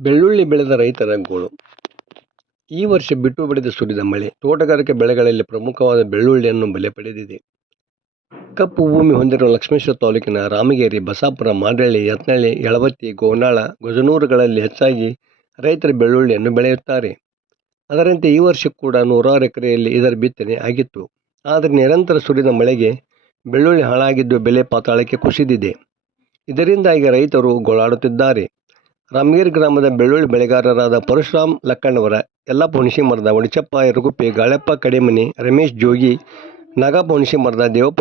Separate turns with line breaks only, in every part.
ಬೆಳ್ಳುಳ್ಳಿ ಬೆಳೆದ ರೈತರ ಗೋಳು. ಈ ವರ್ಷ ಬಿಟ್ಟು ಬಿಡದೆ ಸುರಿದ ಮಳೆ ತೋಟಗಾರಿಕೆ ಬೆಳೆಗಳಲ್ಲಿ ಪ್ರಮುಖವಾದ ಬೆಳ್ಳುಳ್ಳಿಯನ್ನು ಬೆಲೆ ಪಡೆದಿದೆ. ಕಪ್ಪು ಭೂಮಿ ಹೊಂದಿರುವ ಲಕ್ಷ್ಮೇಶ್ವರ ತಾಲೂಕಿನ ರಾಮಗೇರಿ, ಬಸಾಪುರ ಮಾಡಳ್ಳಿ ಯತ್ನಳ್ಳಿ, ಯಳವತ್ತಿ, ಗೋನಾಳ, ಗಜನೂರುಗಳಲ್ಲಿ ಹೆಚ್ಚಾಗಿ ರೈತರು ಬೆಳ್ಳುಳ್ಳಿಯನ್ನು ಬೆಳೆಯುತ್ತಾರೆ. ಅದರಂತೆ ಈ ವರ್ಷ ಕೂಡ ನೂರಾರು ಎಕರೆಯಲ್ಲಿ ಇದರ ಬಿತ್ತನೆ ಆಗಿತ್ತು. ಆದರೆ ನಿರಂತರ ಸುರಿದ ಮಳೆಗೆ ಬೆಳ್ಳುಳ್ಳಿ ಹಾಳಾಗಿದ್ದು ಬೆಲೆ ಪಾತಾಳಕ್ಕೆ ಕುಸಿದಿದೆ. ಇದರಿಂದಾಗಿ ರೈತರು ಗೋಳಾಡುತ್ತಿದ್ದಾರೆ. ರಾಮಗಿರಿ ಗ್ರಾಮದ ಬೆಳ್ಳುಳ್ಳಿ ಬೆಳೆಗಾರರಾದ ಪರಶುರಾಮ್ ಲಕ್ಕಣ್ಣವರ ಯಲ್ಲಪ್ಪ ಹುಣಸಿಮರದ ಒಣಚಪ್ಪ ಯರಗುಪ್ಪಿ, ಗಾಳಪ್ಪ, ಕಡೆಮನಿ, ರಮೇಶ್ ಜೋಗಿ ನಾಗಪ್ಪ ಹುಣಸಿಮರದ ದೇವಪ್ಪ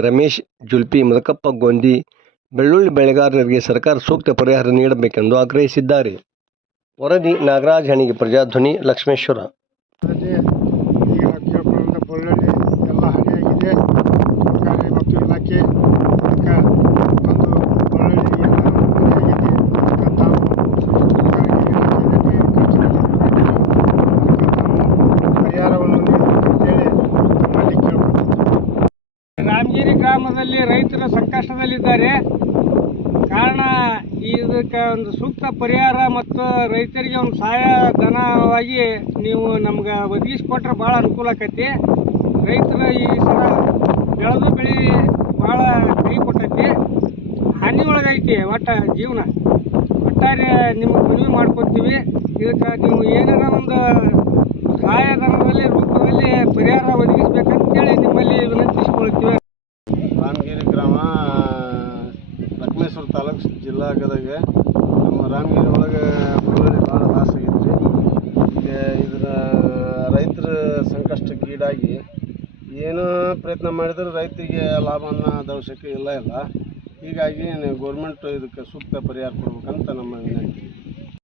ರಮೇಶ್ ಜುಲ್ಪಿ, ಮದಕಪ್ಪ ಗೊಂದಿ, ಬೆಳ್ಳುಳ್ಳಿ ಬೆಳೆಗಾರರಿಗೆ ಸರ್ಕಾರ ಸೂಕ್ತ ಪರಿಹಾರ ನೀಡಬೇಕೆಂದು ಆಗ್ರಹಿಸಿದ್ದಾರೆ. ವರದಿ ನಾಗರಾಜ್, ಹಣಿಗೆ ಪ್ರಜಾಧ್ವನಿ, ಲಕ್ಷ್ಮೇಶ್ವರ.
ರಾಮಗಿರಿ ಗ್ರಾಮದಲ್ಲಿ ರೈತರು ಸಂಕಷ್ಟದಲ್ಲಿದ್ದಾರೆ. ಕಾರಣ ಇದಕ್ಕೆ ಒಂದು ಸೂಕ್ತ ಪರಿಹಾರ ಮತ್ತು ರೈತರಿಗೆ ಒಂದು ಸಹಾಯ ಧನವಾಗಿ ನೀವು ನಮ್ಗೆ ಒದಗಿಸ್ಕೊಟ್ರೆ ಭಾಳ ಅನುಕೂಲ ಆಕೈತಿ. ರೈತರು ಈ ಸಲ ಬೆಳೆದು ಬೆಳೆ ಭಾಳ ಕೈ ಕೊಟ್ಟೈತಿ. ಹಾನಿ ಒಳಗೈತಿ ಒಟ್ಟು ಜೀವನ. ಒಟ್ಟಾರೆ ನಿಮಗೆ ಮನವಿ ಮಾಡ್ಕೊತೀವಿ. ಇದಕ್ಕೆ ನೀವು ಏನಾರ ಒಂದು ಸಹಾಯಧನದಲ್ಲಿ ರೂಪದಲ್ಲಿ ಪರಿಹಾರ ಒದಗಿಸ್ಬೇಕಂತೇಳಿ ನಿಮ್ಮಲ್ಲಿ ವಿನಂತಿಸ್ಕೊಳ್ತೀವಿ
ರಾಮಗಿರಿ ಗ್ರಾಮ ಲಕ್ಷ್ಮೇಶ್ವರ ತಾಲೂಕು ಜಿಲ್ಲಾ ಗದಗ ನಮ್ಮ ರಾಮಗಿರಿ ಒಳಗೆ ಬೆಳ್ಳುಳ್ಳಿ ಭಾಳ ಲಾಸ್ ಆಗೈತೆ ಈಗ ಇದರ ರೈತರ ಸಂಕಷ್ಟಕ್ಕೀಡಾಗಿ ಏನು ಪ್ರಯತ್ನ ಮಾಡಿದರೂ ರೈತರಿಗೆ ಲಾಭ ಅನ್ನೋದು ಇಲ್ಲ ಇಲ್ಲ ಹೀಗಾಗಿ ಗೌರ್ಮೆಂಟ್ ಇದಕ್ಕೆ ಸೂಕ್ತ ಪರಿಹಾರ ಕೊಡ್ಬೇಕಂತ ನಮ್ಮ ವಿನಂತಿ.